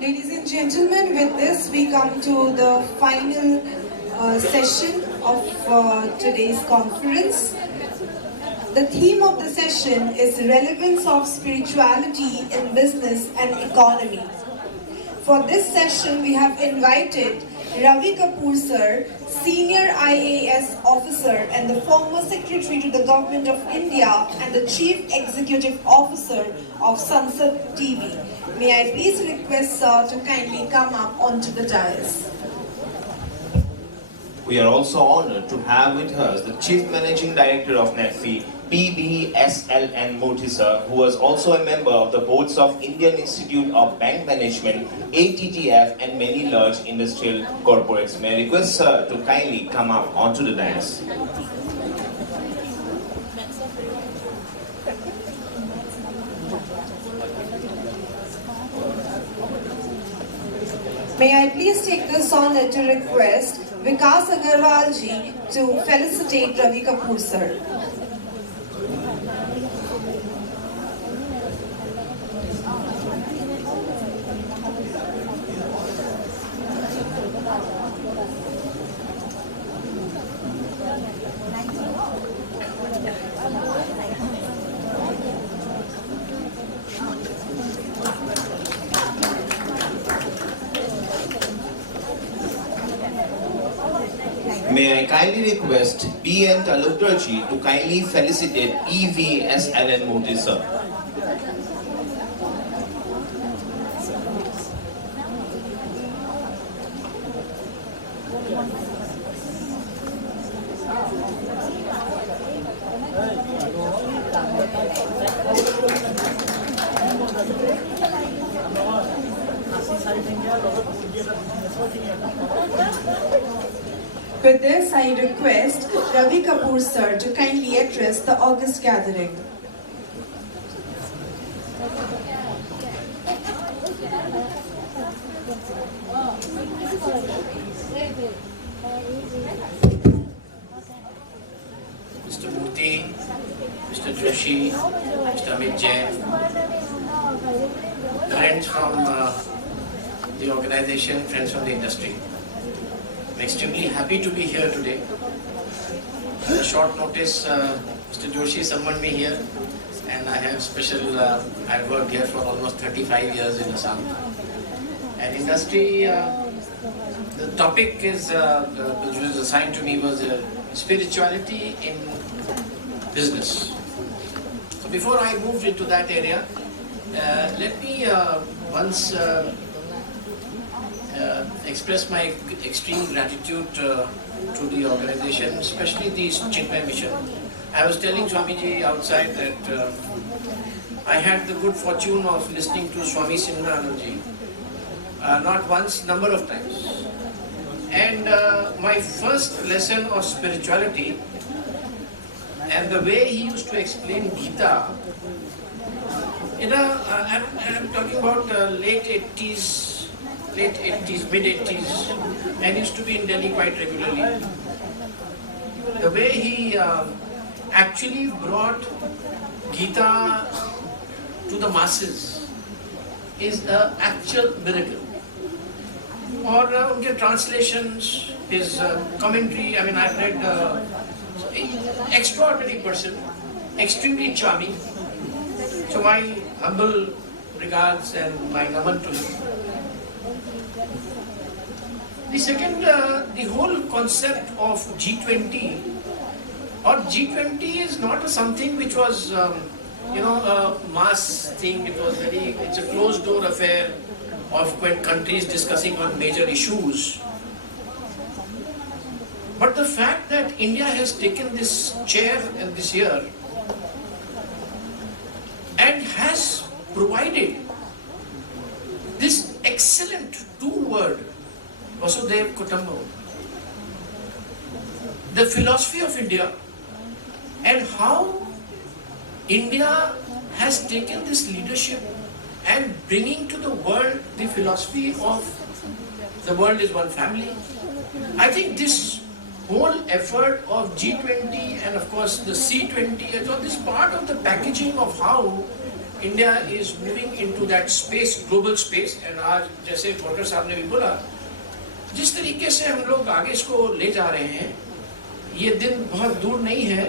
Ladies and gentlemen, with this we come to the final session of today's conference. The theme of the session is relevance of spirituality in business and economy. For this session, we have invited Ravi Kapoor sir, Senior IAS officer and the former Secretary to the Government of India and the Chief Executive Officer of Sansad TV. May I please request sir to kindly come up onto the dais. We are also honored to have with us the Chief Managing Director of NEDFi, PBSLN Murthy sir, who was also a member of the boards of Indian Institute of Bank Management, ATTF, and many large industrial corporates. May I request sir to kindly come up onto the dais. May I please take this honor to request Vikas Agarwal ji to felicitate Ravi Kapoor sir. May I kindly request B.N. Talukdar ji to kindly felicitate PVSLN Murthy sir. With this, I request Ravi Kapoor sir to kindly address the August gathering. Mr. Murthy, Mr. Joshi, Mr. Amit Jain, friends from the organization, friends from the industry. I'm extremely happy to be here today. At a short notice, Mr. Joshi summoned me here, and I have special, I've worked here for almost 35 years in Assam. And industry, the topic is, which was assigned to me was spirituality in business. So before I moved into that area, let me once express my extreme gratitude to the organization, especially the Chinmaya Mission. I was telling Swamiji outside that I had the good fortune of listening to Swami Simrananji, not once, number of times. And my first lesson of spirituality and the way he used to explain Gita, I'm talking about late 80s, mid 80s, and used to be in Delhi quite regularly. The way he actually brought Gita to the masses is an actual miracle. Or unke translations, his commentary, I mean, I've read extraordinary person, extremely charming. So my humble regards and my naman to him. The second, the whole concept of G20, or G20 is not something which was, a mass thing. It's a closed door affair of countries discussing on major issues. But the fact that India has taken this chair this year and has provided this excellent two-word Vasudhaiva Kutumbakam, the philosophy of India, and how India has taken this leadership and bringing to the world the philosophy of the world is one family. I think this whole effort of G20 and of course the C20, so this part of the packaging of how India is moving into that space, global space, and आज जैसे voter साहब ने भी बोला, जिस तरीके से हम लोग आगे इसको ले जा रहे हैं, ये दिन बहुत दूर नहीं है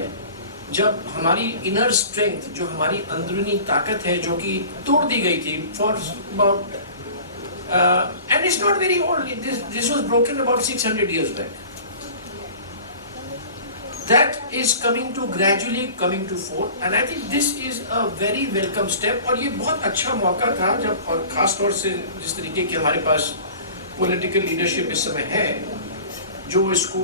जब हमारी इनर स्ट्रेंथ, जो हमारी अंदरूनी ताकत है, जो कि तोड़ दी गई थी for about and it's not very old. This was broken about 600 years back. That is gradually coming to fore, and I think this is a very welcome step. और ये बहुत अच्छा मौका था जब, और खास तौर से जिस तरीके की हमारे पास पॉलिटिकल लीडरशिप इस समय है, जो इसको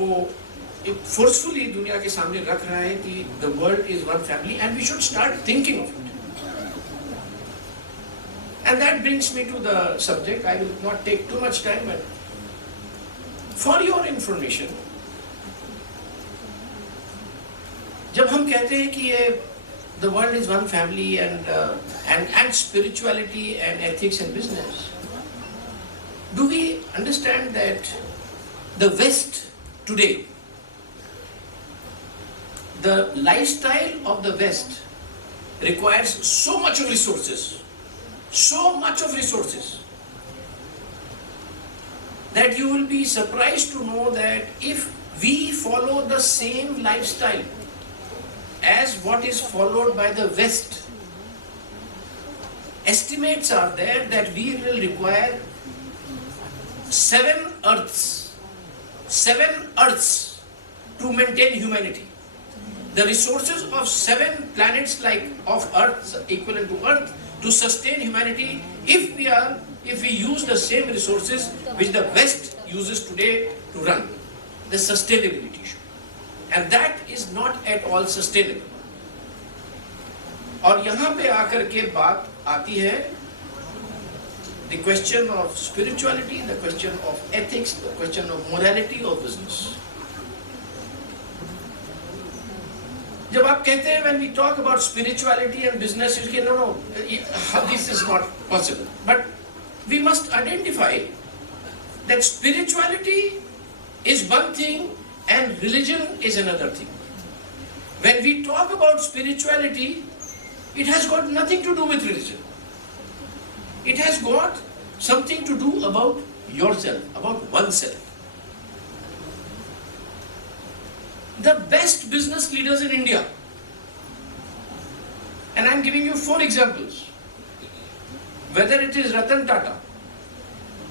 फोर्सफुली दुनिया के सामने रख रहा है कि the world is one family and we should start thinking of it. And that brings me to the subject. I will not take too much time, but for your information, जब हम कहते हैं कि ये the world is one family and spirituality and ethics and business, do we understand that the West today, the lifestyle of the West requires so much of resources, that you will be surprised to know that if we follow the same lifestyle as what is followed by the West, estimates are there that we will require 7 Earths to maintain humanity. The resources of 7 planets like of Earth, equivalent to Earth, to sustain humanity, if we use the same resources which the West uses today to run, the sustainability issue. And that is not at all sustainable. और यहाँ पे आकर के बात आती है the question of spirituality, the question of ethics, the question of morality of business. जब आप कहते हैं when we talk about spirituality and business, you say no, this is not possible. But we must identify that spirituality is one thing and religion is another thing. When we talk about spirituality, it has got nothing to do with religion. It has got something to do about yourself, about oneself. The best business leaders in India, and I am giving you 4 examples, whether it is Ratan Tata,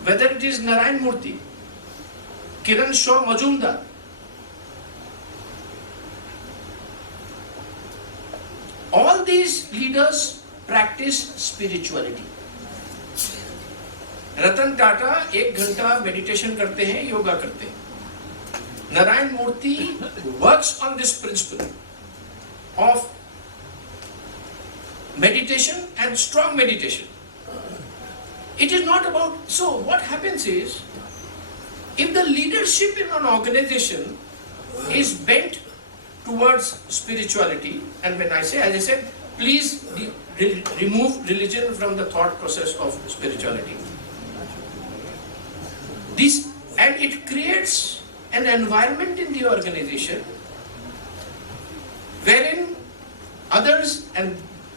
whether it is Narayan Murthy, Kiran Shaw Majumdar, all these leaders practice spirituality. Ratan Tata 1 घंटा meditation करते हैं, योगा करते हैं. Narayan Murthy works on this principle of meditation and strong meditation. It is not about, so what happens is, if the leadership in an organization is bent towards spirituality, and when I say, as I said, please remove religion from the thought process of spirituality. And it creates an environment in the organization wherein others and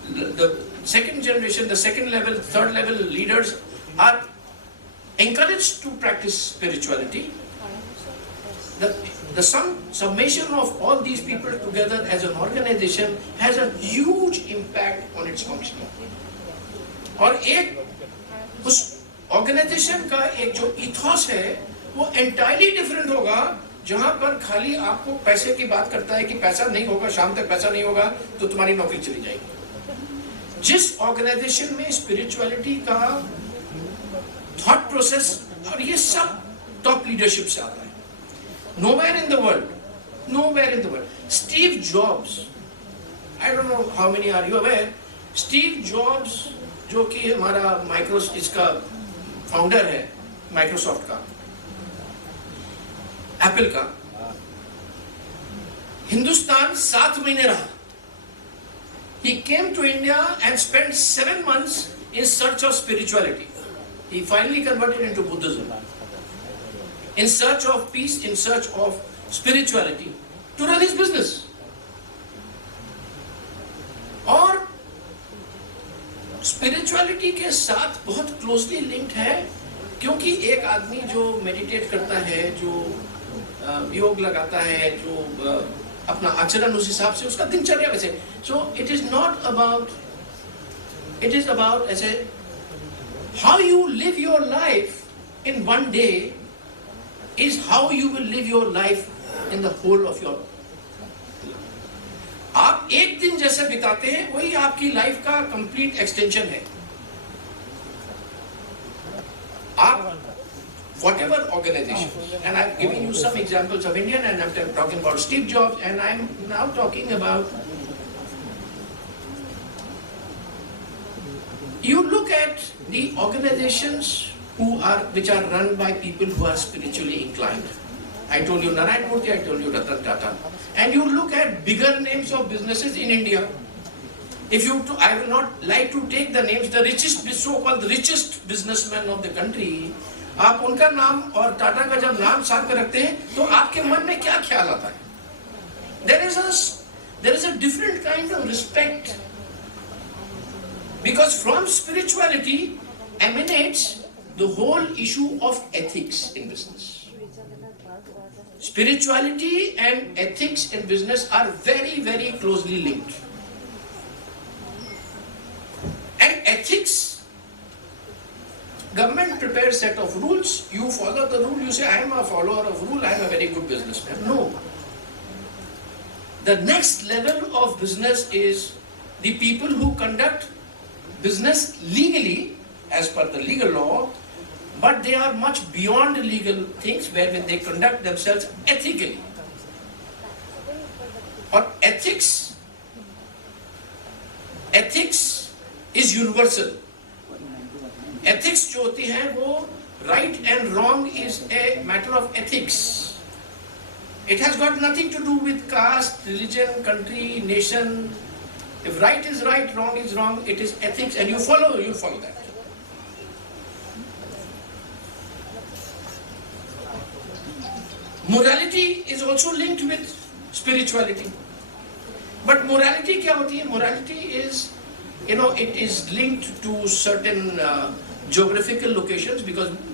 the second generation, the second level, third level leaders are encouraged to practice spirituality. The summation of all these people together as an organization has a huge impact on its functioning. और एक उस organization का एक जो ethos है वो entirely different होगा, जहां पर खाली आपको पैसे की बात करता है कि पैसा नहीं होगा, शाम तक पैसा नहीं होगा तो तुम्हारी नौकरी चली जाएगी. जिस organization में spirituality का thought process, और ये सब top leadership से आता है. Nowhere in the world. Steve Jobs, I don't know how many are you aware, Steve Jobs जो कि हमारा इसका फाउंडर है माइक्रोसॉफ्ट का, एप्पल का, हिंदुस्तान 7 महीने रहा. He came to India and spent 7 months in search of spirituality. He finally converted into Buddhism. In search of peace, in search of spirituality, to run his business. और spirituality के साथ बहुत closely linked है, क्योंकि एक आदमी जो meditate करता है, जो योग लगाता है, जो अपना आचरण उस हिसाब से, उसका दिनचर्या वैसे, so it is not about, it is about ऐसे how you live your life in one day is how you will live your life in the whole of your. आप एक दिन जैसे बिताते हैं वही आपकी लाइफ का कंप्लीट एक्सटेंशन है। आप whatever organization, and I've given you some examples of Indian, and I'm talking about Steve Jobs, and I'm now talking about, you look at the organizations which are run by people who are spiritually inclined. I told you Narayana Murthy, I told you Ratan Tata, and you look at bigger names of businesses in India. I will not like to take the names, the richest, so-called richest businessmen of the country. आप उनका नाम और टाटा का जब नाम साथ में रखते हैं तो आपके मन में क्या ख्याल आता है? There is a different kind of respect, because from spirituality emanates the whole issue of ethics in business. Spirituality and ethics in business are very, very closely linked. And ethics, government prepares set of rules, you follow the rule, you say, I am a follower of rule, I am a very good businessman. No. The next level of business is the people who conduct business legally, as per the legal law, but they are much beyond legal things, where they conduct themselves ethically. Or ethics is universal. Ethics जो होती हैं वो right and wrong is a matter of ethics. It has got nothing to do with caste, religion, country, nation. If right is right, wrong is wrong, it is ethics, and you follow that. Morality is also linked with spirituality. But morality क्या होती है? Morality is, it is linked to certain geographical locations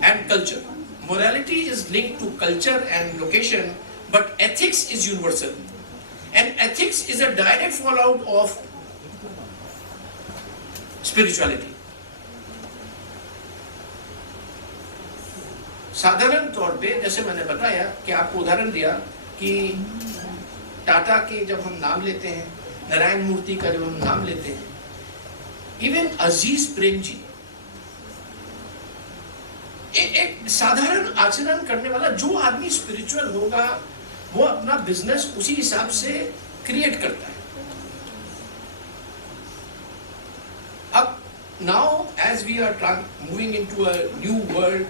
and culture. Morality is linked to culture and location, but ethics is universal. And ethics is a direct fallout of spirituality. साधारण तौर पे जैसे मैंने बताया कि आपको उदाहरण दिया कि टाटा के जब हम नाम लेते हैं, नारायण मूर्ति का जब हम नाम लेते हैं, इवन अजीज प्रेम जी, एक साधारण आचरण करने वाला जो आदमी स्पिरिचुअल होगा वो अपना बिजनेस उसी हिसाब से क्रिएट करता है. अब now as we are moving into a new world,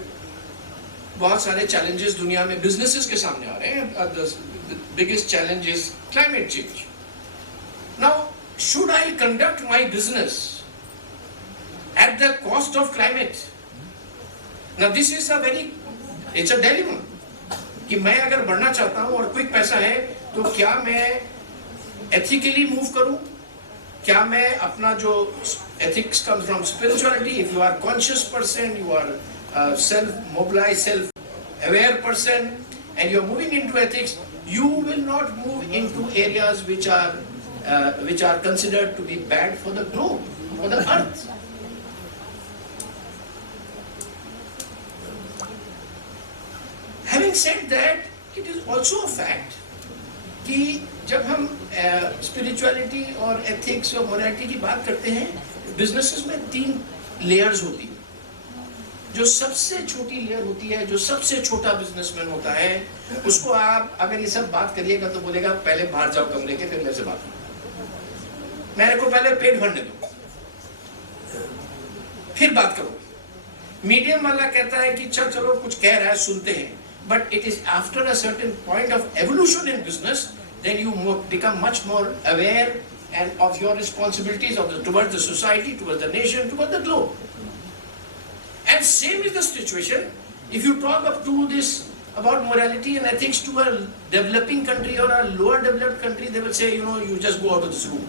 बहुत सारे चैलेंजेस दुनिया में बिजनेसेस के सामने आ रहे हैं. The biggest challenge is climate change. Now should I conduct my business at the cost of climate? Now this is it's a dilemma कि मैं अगर बढ़ना चाहता हूँ और क्विक पैसा है तो क्या मैं एथिकली मूव करूँ? क्या मैं अपना जो ethics comes from spirituality, if you are conscious person, you are self-mobilized, self-aware person, and you are moving into ethics, you will not move into areas which are considered to be bad for the globe, for the earth. Having said that, it is also a fact कि जब हम spirituality और ethics और morality की बात करते हैं, businesses में 3 layers होती है. जो सबसे छोटी लेयर होती है, जो सबसे छोटा बिजनेसमैन होता है, उसको आप अगर ये सब बात करिएगा तो बोलेगा पहले बाहर जाओ कमरे के, फिर मेरे से बात करो, मेरे को पहले पेट भरने दो, फिर बात करो. मीडियम वाला कहता है कि चलो कुछ कह रहा है सुनते हैं. But it is after a certain point of evolution in business, then you become much more aware and of your responsibilities towards the society, towards the nation, towards the globe. And same is the situation if you talk up to this about morality and ethics to a developing country or a lower developed country, they will say, you just go out of this room.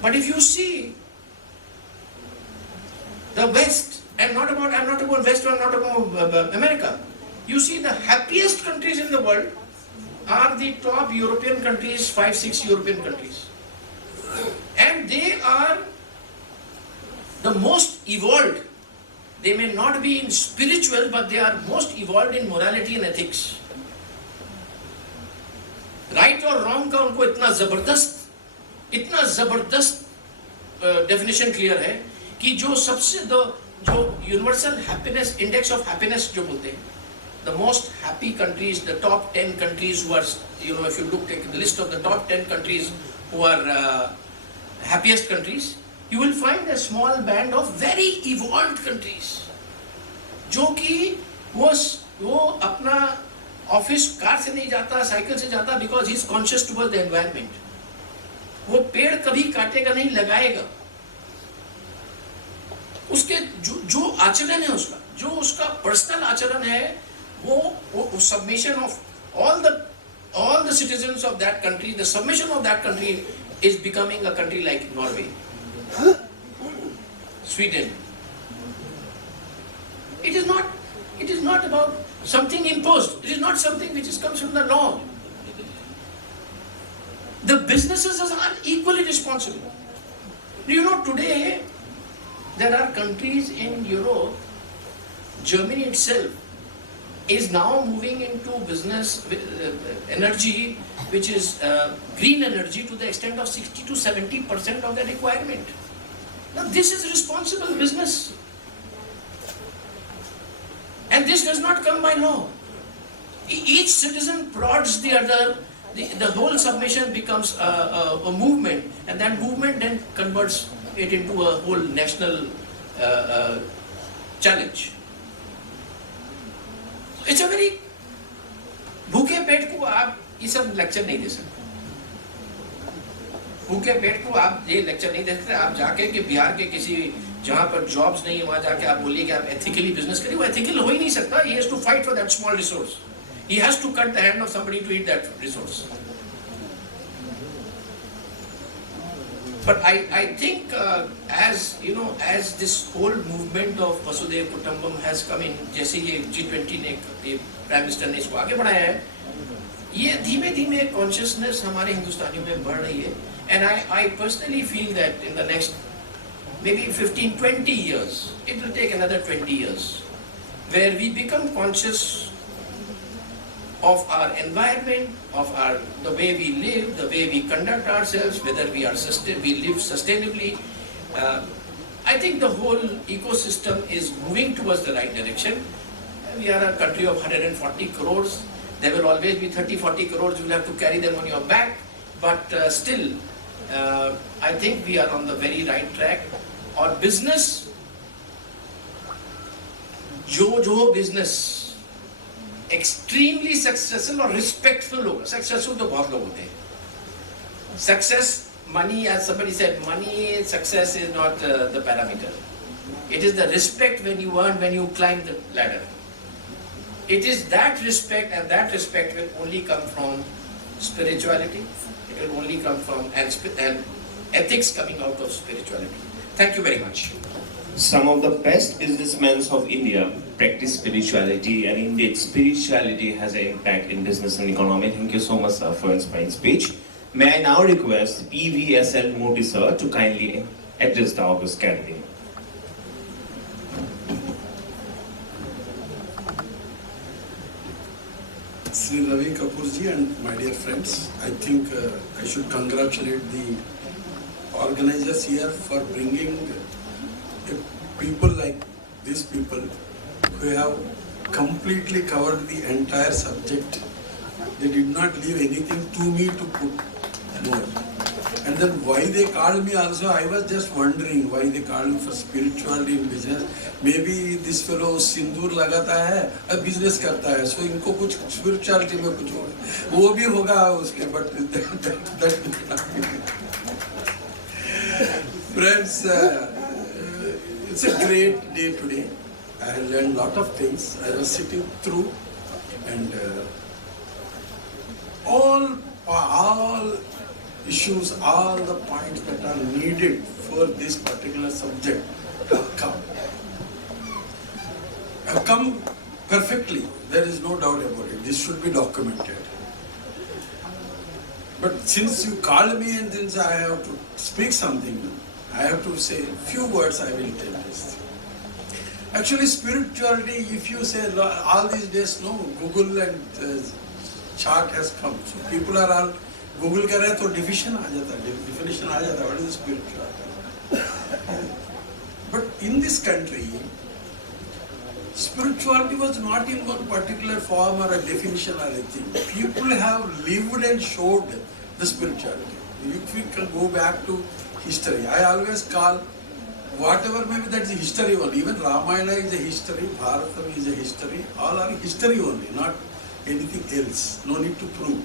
But if you see The West, I'm not about West, I'm not about America. You see, the happiest countries in the world are the top European countries, 5-6 European countries. And they are the most evolved. They may not be in spiritual, but they are most evolved in morality and ethics. Right or wrong का उनको इतना जबरदस्त definition clear है कि जो सबसे जो universal happiness index of happiness जो बोलते हैं, the most happy countries, the top 10 countries who are, if you take the list of the top 10 countries who are happiest countries, you will find a small band of very evolved countries जो कि वो अपना office car से नहीं जाता, cycle से जाता, because he is conscious towards the environment. वो पेड़ कभी काटेगा नहीं, लगाएगा. उसके जो आचरण है उसका, जो उसका पर्सनल आचरण है, वो submission of all the citizens of that country, the submission of that country is becoming a country like Norway, Sweden. It is not about something imposed. It is not something which comes from the law. The businesses are equally responsible. Today there are countries in Europe, Germany itself is now moving into business energy, which is green energy, to the extent of 60 to 70% of the requirement. Now this is responsible business. And this does not come by law. Each citizen prods the other. The whole submission becomes a movement, and that movement then converts it into a whole national challenge. It's a very भूखे पेट को आप ये सब lecture नहीं दे सकते. भूखे पेट को आप ये लेक्चर नहीं दे सकते. आप जाके कि बिहार के किसी जहाँ पर जॉब्स नहीं है वहाँ जाके आप बोलिए कि आप एथिकली बिजनेस करिए, वो एथिकल हो ही नहीं सकता. He has to fight for that small resource. He has to cut the hand of somebody to eat that resource. But I think as this whole movement of Vasudhaiva Kutumbakam has come in, जैसे ये G20 ने prime minister ने इसको आगे बढ़ाया है, ये धीमे धीमे कॉन्शियसनेस हमारे हिंदुस्तानियों में बढ़ रही है. And I personally feel that in the next maybe 15-20 years, it will take another 20 years, where we become conscious of our environment, of the way we live, the way we conduct ourselves, whether we live sustainably. I think the whole ecosystem is moving towards the right direction. We are a country of 140 crores. There will always be 30-40 crores. You will have to carry them on your back. But still, I think we are on the very right track. Or business, जो business extremely successful or respectful होगा. Successful तो बहुत लोग होते हैं. Success, money, as somebody said, money, success is not the parameter. It is the respect when you earn, when you climb the ladder. It is that respect, and that respect will only come from spirituality. It will only come from and ethics coming out of spirituality. Thank you very much. Some of the best businessmen of India practice spirituality, and indeed spirituality has an impact in business and economy. Thank you so much, sir, for inspiring speech. May I now request PVSL Modi sir to kindly address the August gathering. Sri Ravi Kapoorji and my dear friends, I think I should congratulate the organizers here for bringing people like these people who have completely covered the entire subject. They did not leave anything to me to put more. And then why they called me also, I was just wondering why they called me for spirituality in business. Maybe this fellow सिंदूर लगाता है अब business करता है, so इनको कुछ spirituality में कुछ होगा, वो भी होगा उसके, but that friends, it's a great day today. I learned a lot of things. I was sitting through, and all issues, all the points that are needed for this particular subject come. Have come perfectly. There is no doubt about it. This should be documented. But since you called me and since I have to speak something, I have to say a few words. I will tell this. Actually, spirituality, if you say all these days, no, Google and chart has come. So people are all Google कर रहे हैं तो definition आ जाता. What is spirituality? But in this country, spirituality was not in one particular form or a definition or anything. People have lived and showed the spirituality. If we can go back to history, I always call whatever maybe that's history only. Even Ramayana is a history, Bharatam is a history. All are history only, not anything else. No need to prove.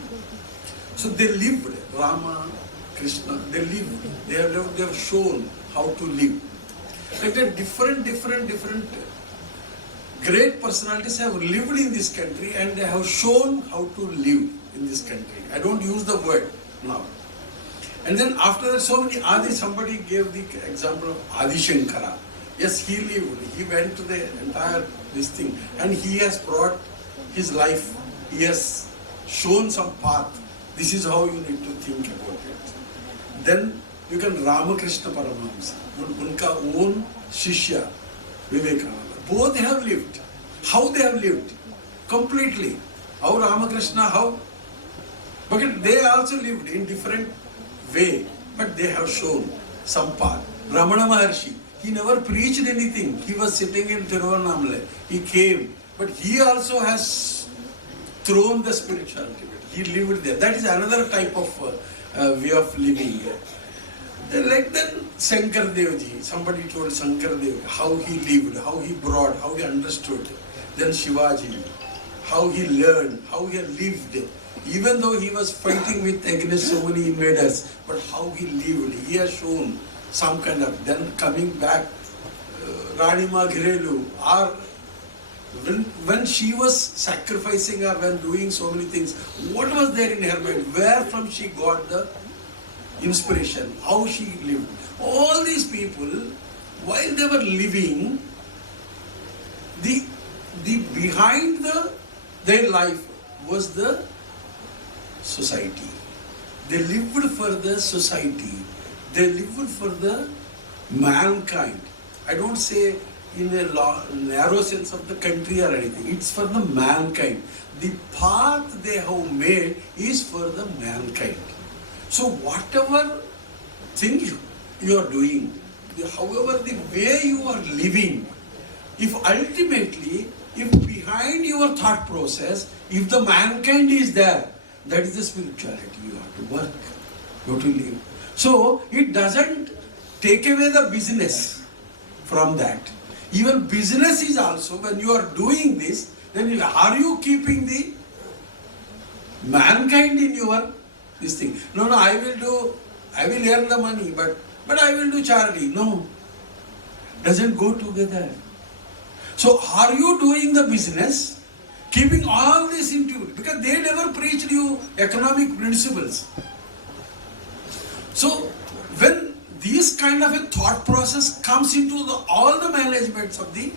So they lived, Rama, Krishna, they lived. They have shown how to live. Like that different great personalities have lived in this country and they have shown how to live in this country. I don't use the word now. And then after that, so many somebody gave the example of Adi Shankara. Yes, he lived, he went to the entire this thing and he has brought his life, he has shown some path. This is how you need to think about it. Then you can Ramakrishna Paramahamsa, unka own Shishya, Vivekananda. Both have lived. How they have lived? Completely. How Ramakrishna, how? But they also lived in different way, but they have shown some path. Ramana Maharshi, he never preached anything. He was sitting in Tiruvannamalai. He came, but he also has thrown the spirituality. He lived there. That is another type of way of living. Like then Shankar Devji, somebody told Shankar Dev how he lived, how he brought, how he understood. Then Shivaji, how he learned, how he lived. Even though he was fighting with against so many invaders, but how he lived, he has shown some kind of. Then coming back, Ranima Ghirelu, or when she was sacrificing or when doing so many things, what was there in her mind? Where from she got the inspiration? How she lived? All these people, while they were living, the behind their life was the society. They lived for the society. They lived for the mankind. I don't say in a narrow sense of the country or anything. It's for the mankind. The path they have made is for the mankind. So whatever thing you are doing, however the way you are living, if ultimately, if behind your thought process, if the mankind is there, that is the spirituality. You have to work, you have to live. So it doesn't take away the business from that. Even business is also, when you are doing this, then are you keeping the mankind in your this thing? No, I will earn the money, but I will do charity. No, doesn't go together. So are you doing the business, keeping all this into it? Because they never preached you economic principles. So when this kind of a thought process comes into all the managements of the,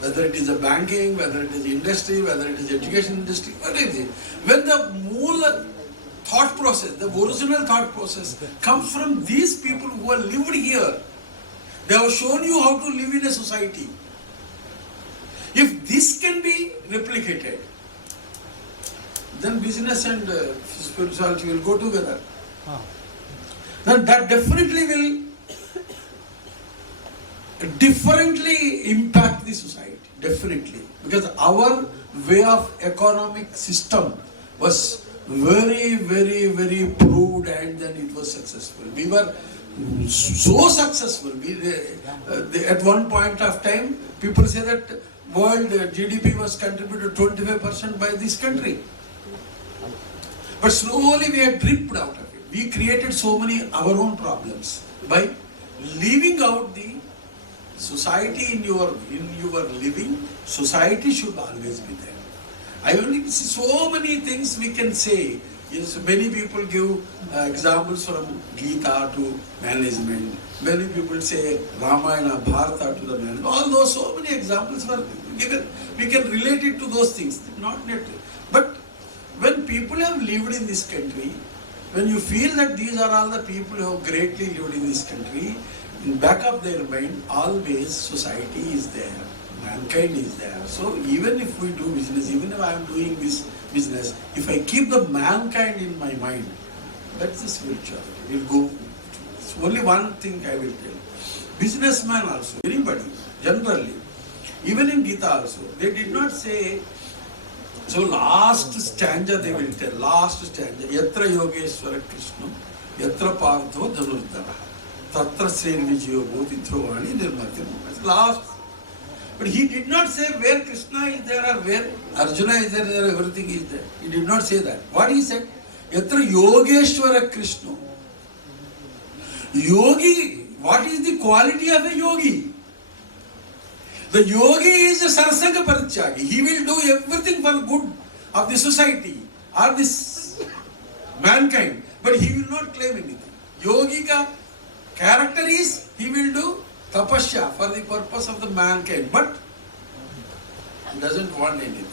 whether it is a banking, whether it is industry, whether it is education industry, whatever it is, when the more thought process, the original thought process comes from these people who have lived here, they have shown you how to live in a society. If this can be replicated, then business and spirituality will go together. Then that definitely will differently impact the society, definitely. Because our way of economic system was very proved and then it was successful. We were so successful. At one point of time, people say that world GDP was contributed 25% by this country. But slowly we had dripped out of it. We created so many our own problems by leaving out the society in your living. Society should always be there. I only see so many things we can say. Yes, many people give examples from Gita to management. Many people say Ramayana, Bharata to the management. All those, so many examples were given. We can relate it to those things, not net. But when people have lived in this country, when you feel that these are all the people who have greatly lived in this country, in back of their mind, always society is there, mankind is there. So even if we do business, even if I am doing this business, if I keep the mankind in my mind, that's the spiritual. We'll go. It's only one thing I will tell. Businessman also, anybody, generally, even in Gita also, they did not say. So last stanza they will tell. Last stanza. Yatra Yogeshwara Krishna, Yatra Partho Dhanurdhara, Tatra Sren Vijayo Bodhitrovani Nirmatim. Last. But he did not say where Krishna is there or where Arjuna is there, everything is there. He did not say that. What he said? Yatra Yogeshwara Krishna. Yogi, what is the quality of a yogi? The yogi is a sarsanga parityagi. He will do everything for good of the society or this mankind. But he will not claim anything. Yogi ka character is, he will do tapasya for the purpose of the mankind. But he doesn't want anything.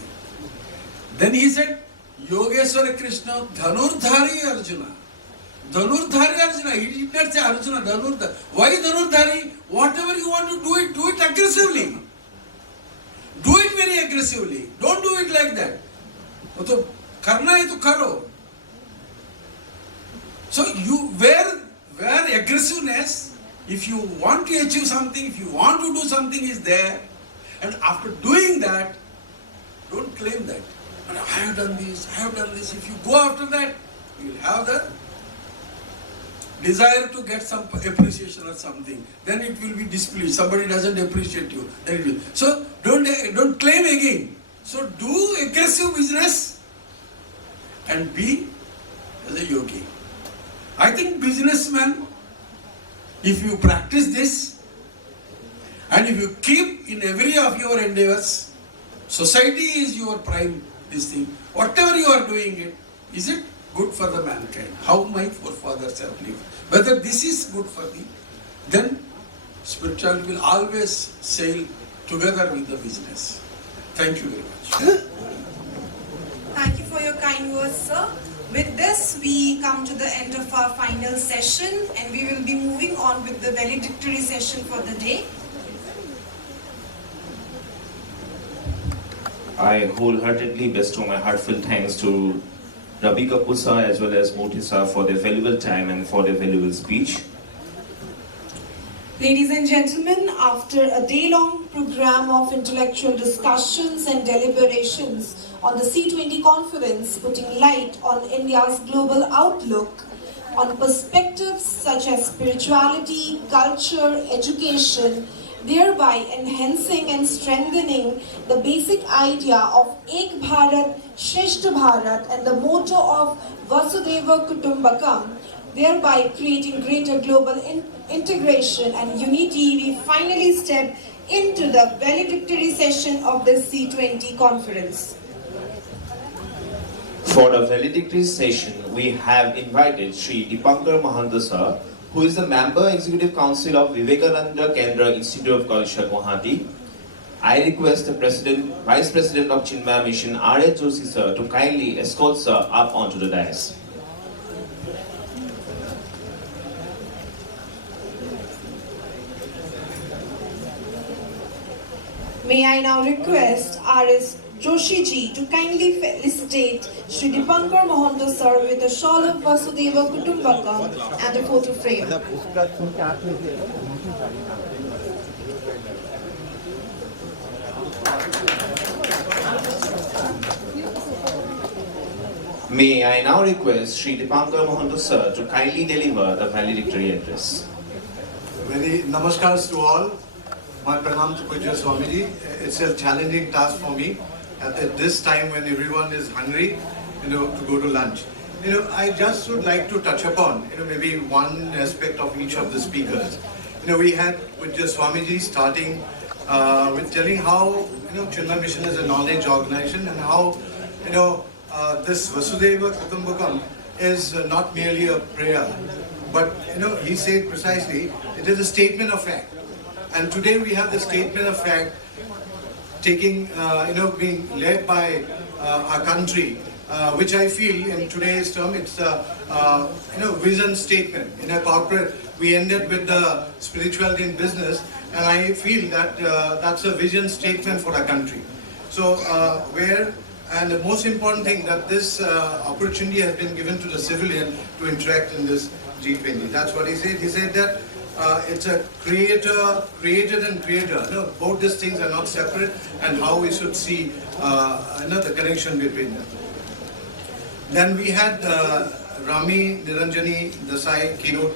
Then he said, Yogeshwara Krishna, Dhanurdhari Arjuna. Dhanurdhari Arjuna. He did not say Arjuna, Dhanurdhari. Why Dhanurdhari? Whatever you want to do it aggressively. Do it very aggressively. Don't do it like that. So, karna hai to karo. So you where aggressiveness, if you want to achieve something, if you want to do something is there, and after doing that, don't claim that. I have done this, I have done this. If you go after that, you will have the desire to get some appreciation or something. Then it will be displeased. Somebody doesn't appreciate you. Then it will. So don't claim again. So do aggressive business and be as a yogi. I think businessman, if you practice this and if you keep in every of your endeavors, society is your prime this thing. Whatever you are doing it, is it good for the mankind? How my forefathers have lived? Whether this is good for thee, then spirituality will always sail together with the business. Thank you very much. Thank you for your kind words, sir. With this, we come to the end of our final session and we will be moving on with the valedictory session for the day. I wholeheartedly bestow my heartfelt thanks to Ravi Kapoor sir as well as Moti sir for their valuable time and for their valuable speech. Ladies and gentlemen, after a day-long program of intellectual discussions and deliberations on the C20 conference putting light on India's global outlook, on perspectives such as spirituality, culture, education, thereby enhancing and strengthening the basic idea of Ek Bharat, Shreshth Bharat and the motto of Vasudhaiva Kutumbakam, thereby creating greater global integration and unity, we finally step into the valedictory session of this C20 conference. For the valedictory session, we have invited Sri Dipankar Mahanta sir, who is the Member Executive Council of Vivekananda Kendra Institute of Culture, Guwahati. I request the Vice President of Chinmaya Mission, R.A. Joshi sir, to kindly escort sir up onto the dais. May I now request R.S. Joshi ji to kindly felicitate Shri Dipankar Mahanta sir with a shawl of Vasudhaiva Kutumbakam and a photo frame. May I now request Sri Dipankar Mahanta sir to kindly deliver the valedictory address. Very namaskars to all. My pranam to Pujya Swamiji. It's a challenging task for me at this time when everyone is hungry, to go to lunch. I just would like to touch upon, maybe one aspect of each of the speakers. We had Pujya Swamiji starting with telling how, Chinmaya Mission is a knowledge organization and how, this Vasudhaiva Kutumbakam is not merely a prayer, but he said precisely, it is a statement of fact. And today we have the statement of fact taking, being led by our country, which I feel in today's term, it's a, vision statement. In a corporate, we ended with the spirituality in business, and I feel that that's a vision statement for our country. So and the most important thing that this opportunity has been given to the civilian to interact in this G20. That's what he said. He said that it's a created and creator. Both these things are not separate, and how we should see the connection between them. Then we had Rami Niranjani Desai keynote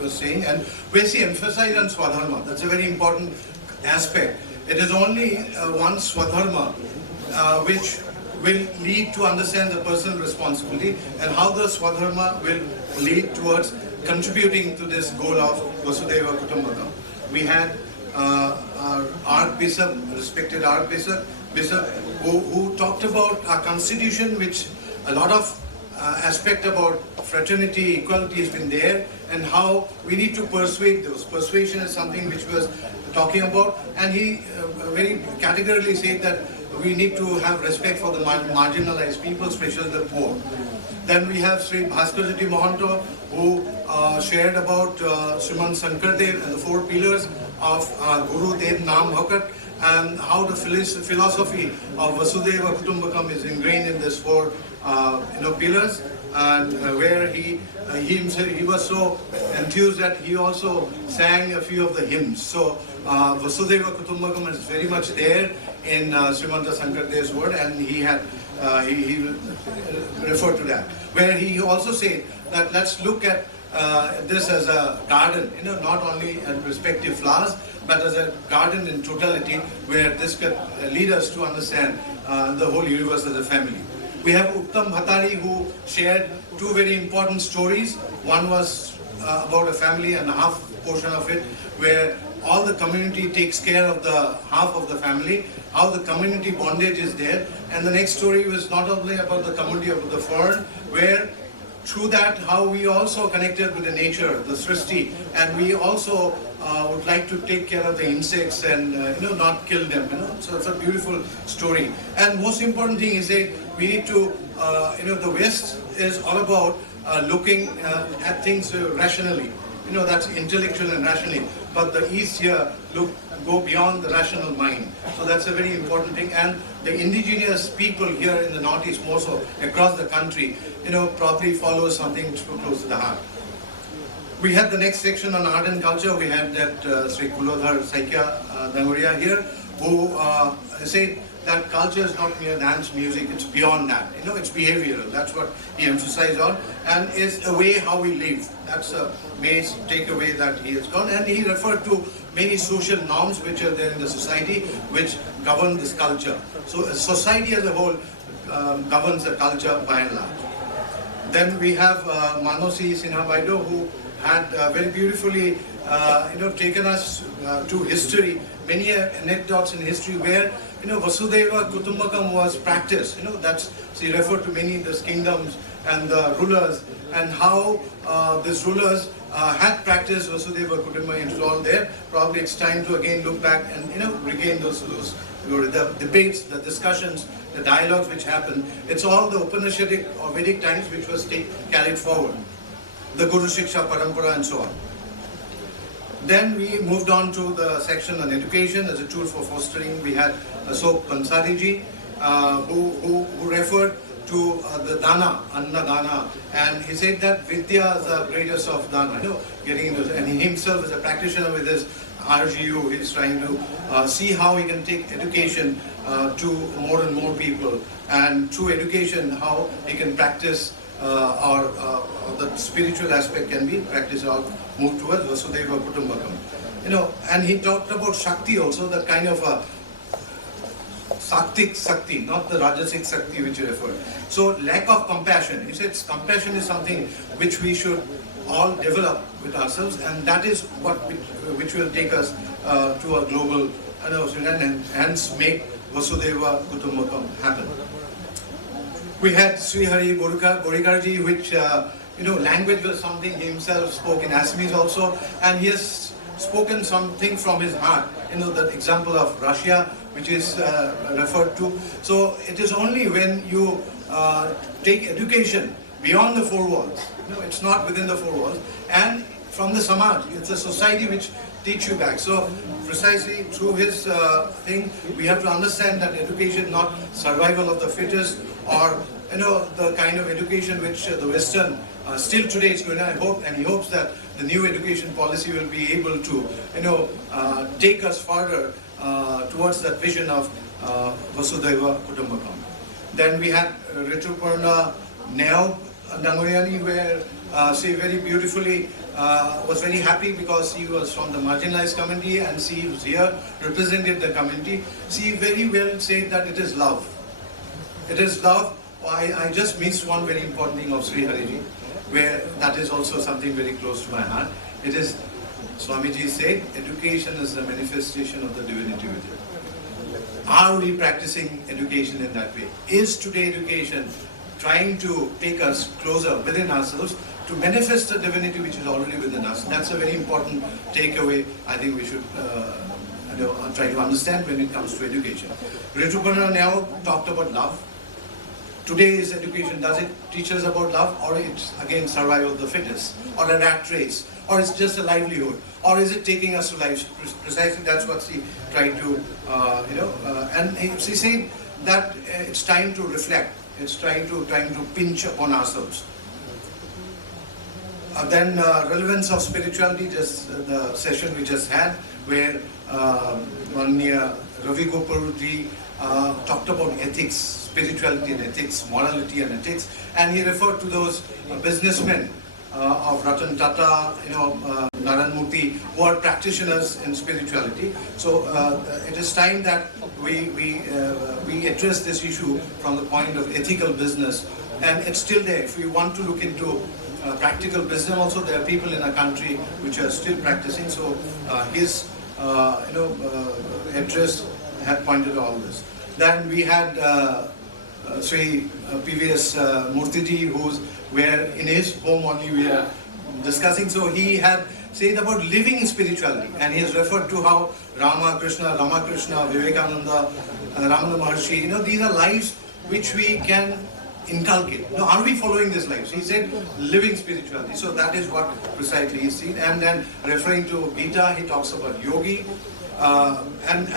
was saying, and where she emphasized on Swadharma. That's a very important aspect. It is only one Swadharma which will lead to understand the personal responsibility, and how the Swadharma will lead towards contributing to this goal of Vasudhaiva Kutumbakam. We had our Archbishop, respected Archbishop, who talked about our constitution, which a lot of aspect about fraternity, equality has been there, and how we need to persuade those. Persuasion is something which was talking about, and he very categorically said that we need to have respect for the marginalized people, especially the poor. Then we have Sri Bhaskarjiti Mohanto, who shared about Sriman Sankardev and the 4 pillars of Guru Dev Nam Hakat, and how the philosophy of Vasudhaiva Kutumbakam is ingrained in these 4 pillars, and where he was so enthused that he also sang a few of the hymns. So Vasudhaiva Kutumbakam is very much there in Srimanta Sankardev's word, and he referred to that, where he also said that let's look at this as a garden, not only at respective flowers, but as a garden in totality, where this could lead us to understand the whole universe as a family. We have Uttam Bhattari, who shared 2 very important stories. One was about a family and a half portion of it, where all the community takes care of the half of the family, how the community bondage is there. And the next story was not only about the community of the foreign, where through that how we also connected with the nature, the Srishti, and we also would like to take care of the insects and not kill them. So it's a beautiful story. And most important thing is that we need to, the West is all about looking at things rationally. That's intellectual and rationally. But the East here go beyond the rational mind. So that's a very important thing. And the indigenous people here in the Northeast, more so across the country, probably follows something too close to the heart. We had the next section on art and culture. We had that Sri Kulodhar Saikya Dangoria here, who said that culture is not mere dance music, it's beyond that. It's behavioral. That's what he emphasized on, and is a way how we live. That's a main takeaway that he has gone. And he referred to many social norms which are there in the society, which govern this culture. So society as a whole governs the culture by and large. Then we have Manosi Sinha Baido, who had very beautifully taken us to history, many anecdotes in history where Vasudhaiva Kutumbakam was practiced. That's, she referred to many of the kingdoms and the rulers, and how these rulers had practiced Vasudhaiva Kutumbakam. It's all there. Probably it's time to again look back and regain those the debates, the discussions, the dialogues which happened. It's all the Upanishadic or Vedic times which was carried forward. The Guru Shiksha Parampara and so on. Then we moved on to the section on education as a tool for fostering. We had Ashok Pansari ji, who referred to the dana, anna dana, and he said that Vidya is the greatest of dana. Getting into, and he himself is a practitioner with his RGU. He's trying to see how he can take education to more and more people, and through education how he can practice or the spiritual aspect can be practiced or moved towards Vasudhaiva Kutumbakam. And he talked about Shakti also, the kind of a Saktik Sakti, not the Rajasic Sakti which you referred. So lack of compassion. He said compassion is something which we should all develop with ourselves, and that is what which will take us to a global and hence make Vasudhaiva Kutumbakam happen. We had Sri Hari Borikarji, which language was something he himself spoke in Assamese also, and he has spoken something from his heart. That example of Russia, which is referred to. So it is only when you take education beyond the four walls. It's not within the four walls, and from the Samaj, it's a society which teach you back. So precisely through his thing, we have to understand that education, not survival of the fittest, or the kind of education which the Western still today is going. I hope, and he hopes that the new education policy will be able to take us further towards that vision of Vasudhaiva Kutumbakam. Then we had Rituparna Neo Nangoyani, where she very beautifully was very happy because he was from the marginalized community and she was here, represented the community. She very well said that it is love. It is love. I just missed one very important thing of Sri Hariji, where that is also something very close to my heart. It is, Swamiji said, education is the manifestation of the divinity within. Are we practicing education in that way? Is today education trying to take us closer within ourselves to manifest the divinity which is already within us? That's a very important takeaway I think we should try to understand when it comes to education. Rituparna now talked about love. Today's education, does it teach us about love, or it's again survival of the fittest, or a rat race, or it's just a livelihood, or is it taking us to life? Precisely that's what she tried to, and she said that it's time to reflect. It's trying to pinch upon ourselves. Then relevance of spirituality, just the session we just had, where Manya Ravi Gopalji talked about ethics, spirituality and ethics, morality and ethics, and he referred to those businessmen of Ratan Tata, Naran Murthy, who are practitioners in spirituality. So it is time that we address this issue from the point of ethical business, and it's still there. If we want to look into practical business, also there are people in our country which are still practicing. So his address had pointed all this. Then we had Sri PVS Murthyji, where in his home only we are discussing. So he had said about living spirituality, and he has referred to how Ramakrishna, Vivekananda, Ramana Maharshi, these are lives which we can inculcate. Now, are we following these lives? He said living spirituality. So that is what precisely he said. And then referring to Gita, he talks about yogi. And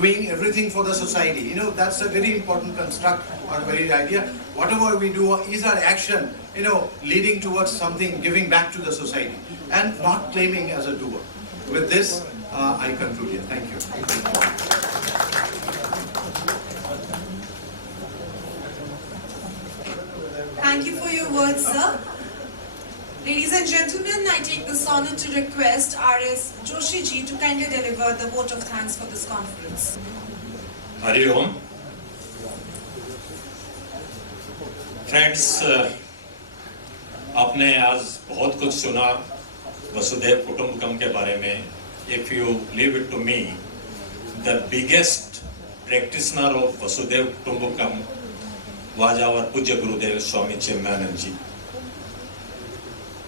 doing everything for the society. That's a very important construct or very idea. Whatever we do is our action, leading towards something, giving back to the society, and not claiming as a doer. With this, I conclude here. Thank you. Thank you for your words, sir. Ladies and gentlemen, I take this honor to request R.S. Joshi ji to kindly deliver the vote of thanks for this conference. Hari Om. Friends, आपने आज बहुत कुछ सुना वसुधैव कुटुंबकम के बारे में. If you leave it to me, the biggest practitioner of Vasudhaiva Kutumbakam was our Pujya Gurudev Swami Chinmaya ji,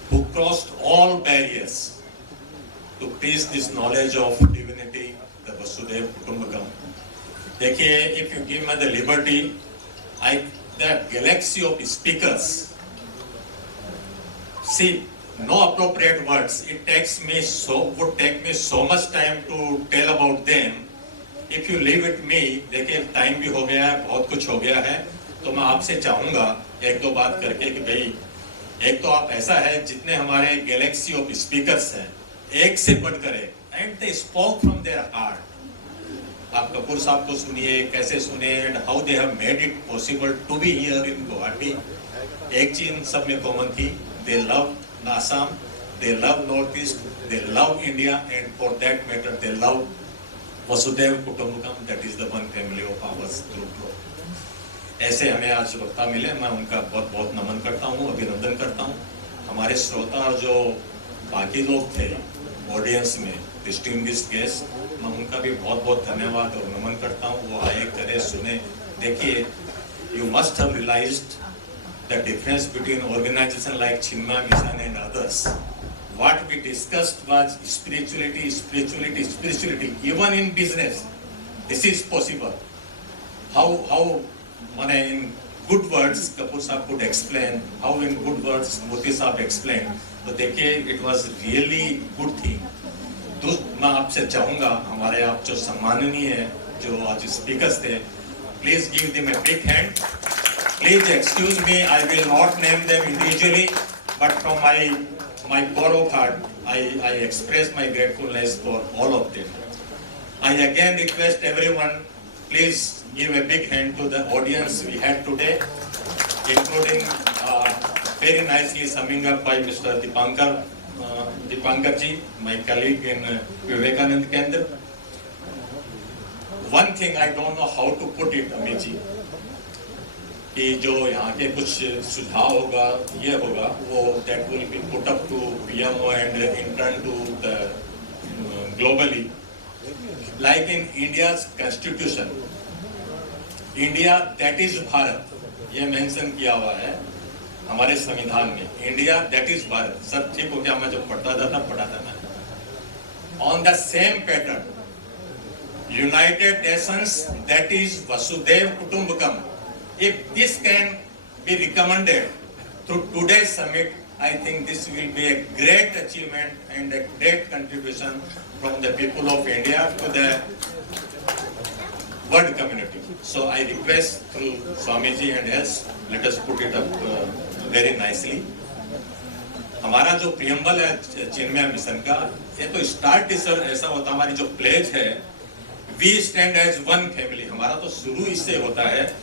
who crossed all barriers to teach this knowledge of divinity, the Vasudhaiva Kutumbakam. देखिए, if you give me the liberty, the galaxy of speakers, see, no appropriate words. It would take me so much time to tell about them. If you leave it me, देखिए time भी हो गया है, बहुत कुछ हो गया है, तो मैं आपसे चाहूँगा एक दो बात करके कि भाई, एक तो आप ऐसा है जितने हमारे गैलेक्सी ऑफ स्पीकर्स हैं, एक से बढ़कर एक, and they spoke from their heart. आप कपूर साहब को सुनिए, कैसे सुने, and how they have made it possible to be here in Guwahati. एक चीज सब में कॉमन थी, they love Assam, they love Northeast, they love India, and for that matter they love Vasudhaiva Kutumbakam, that is the one family of ours through growth. ऐसे हमें आज वक्ता मिले, मैं उनका बहुत बहुत नमन करता हूँ, अभिनंदन करता हूँ. हमारे श्रोता और जो बाकी लोग थे ऑडियंस में, डिस्टिंग्विश्ड गेस्ट, मैं उनका भी बहुत बहुत धन्यवाद और नमन करता हूँ. वो आए, करे, सुने. देखिए you must have realized the difference between organization like Chinmaya Mission and others. What we discussed was spirituality, spirituality, spirituality. Even in business, this is possible. How in good words Kapoor Saab could explain, how in good words Moti Saab explained. तो देखिए, it was really good thing. तो मैं आपसे चाहूँगा, हमारे आप जो सम्माननीय हैं, जो आज स्पीकर्स थे, please give them a big hand. Please excuse me, I will not name them individually, but from my core of heart, I express my gratefulness for all of them. I again request everyone, please give a big hand to the audience we had today, including very nicely summing up by Mr. Dipankar ji, my colleague in Vivekanand Kendra. One thing I don't know how to put it, Amit ji, कि जो यहाँ के कुछ सुझाव होगा, ये होगा, वो that will be put up to PMO and in turn to the globally. Like in India's constitution, India that is Bharat, ये मेंशन किया हुआ है हमारे संविधान में. India that is Bharat. सब ठीक हो गया, मैं जब पढ़ता था तब पढ़ा था मैं. On the same pattern, United Nations that is Vasudhaiva Kutumbakam. If this can be recommended through today's summit, I think this will be a great achievement and a great contribution from the people of India to the world community. So I request through Swamiji and else, let us put it up very nicely. हमारा जो preamble है Chinmaya mission का, ये तो start sir ऐसा होता, हमारी जो प्लेज है, we stand as one family, हमारा तो शुरू इससे होता है.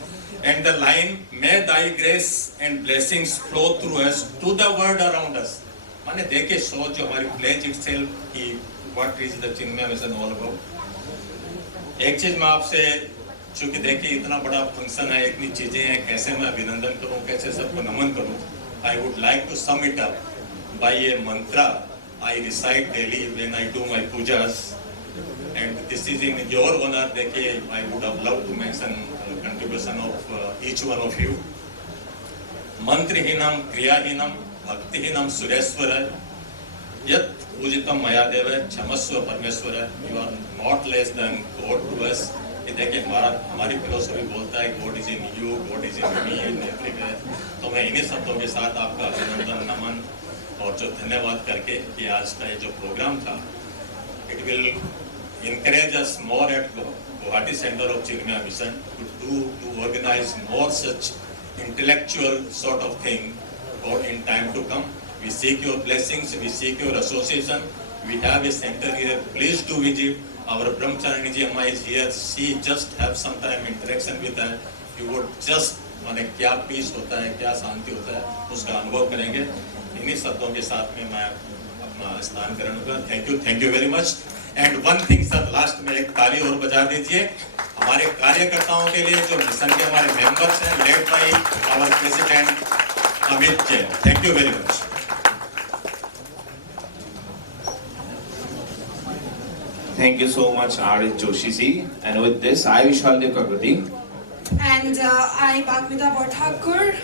And the line, may thy grace and blessings flow through us to the world around us. माने देखे सोच जो हमारी pledge itself की what is the Chinmaya Mission all about. एक चीज मैं आपसे, चूंकि देखिए इतना बड़ा फंक्शन है, इतनी चीजें हैं, कैसे मैं अभिनंदन करूं, कैसे सबको नमन करूं. I would like to sum it up by a mantra I recite daily when I do my pujas. And this is in your honor. देखिए, I would have loved to mention contribution of each one of you. मंत्रहीनम क्रियाहीनम भक्तिहीनम Sureshwar यत् पूजितम मया देव क्षमस्व परमेश्वर. You are not less than God to us. ये देखिए हमारी philosophy बोलता है God is in you, God is in me and everywhere. तो मैं इन्हीं शब्दों के साथ आपका अभिनंदन, नमन और जो धन्यवाद करके कि आज का ये जो प्रोग्राम था, it will encourage us more at Guwahati Center of Chinmaya Mission to organize more such intellectual sort of thing in time to come. We seek your blessings, we seek your association. We have a center here. Please do visit. Our Brahmacharya ji Amma is here. She just have some time interaction with her. You would just माने क्या piece होता है, क्या शांति होता है, उसका अनुभव करेंगे. इन्हीं शब्दों के साथ में मैं अपना स्नान करूंगा. Thank you very much. And one thing sir, last में एक ताली और बजा दीजिए हमारे कार्यकर्ताओं के लिए जो मिशन के हमारे मेंबर्स हैं, led by our president Amit Jain. Thank you very much. Thank you so much, R.S. Joshi ji. And with this, I wish all the Pragati. And I, Bhagmita Bhatthakur,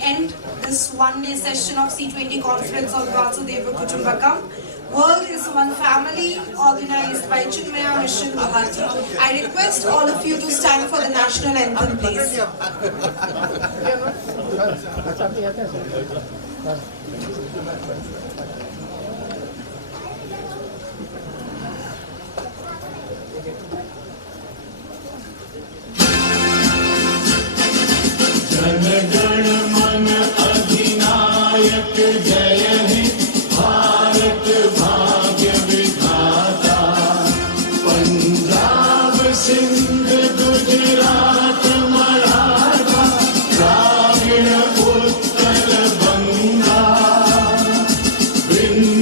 end this one-day session of C20 conference on Vasudhaiva Kutumbakam. World is one family, organized by Chinmaya Mission, Guwahati. I request all of you to stand for the national anthem, please. Bring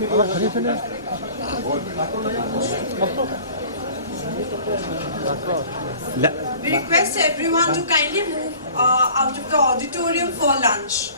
We request everyone to kindly move out of the auditorium for lunch.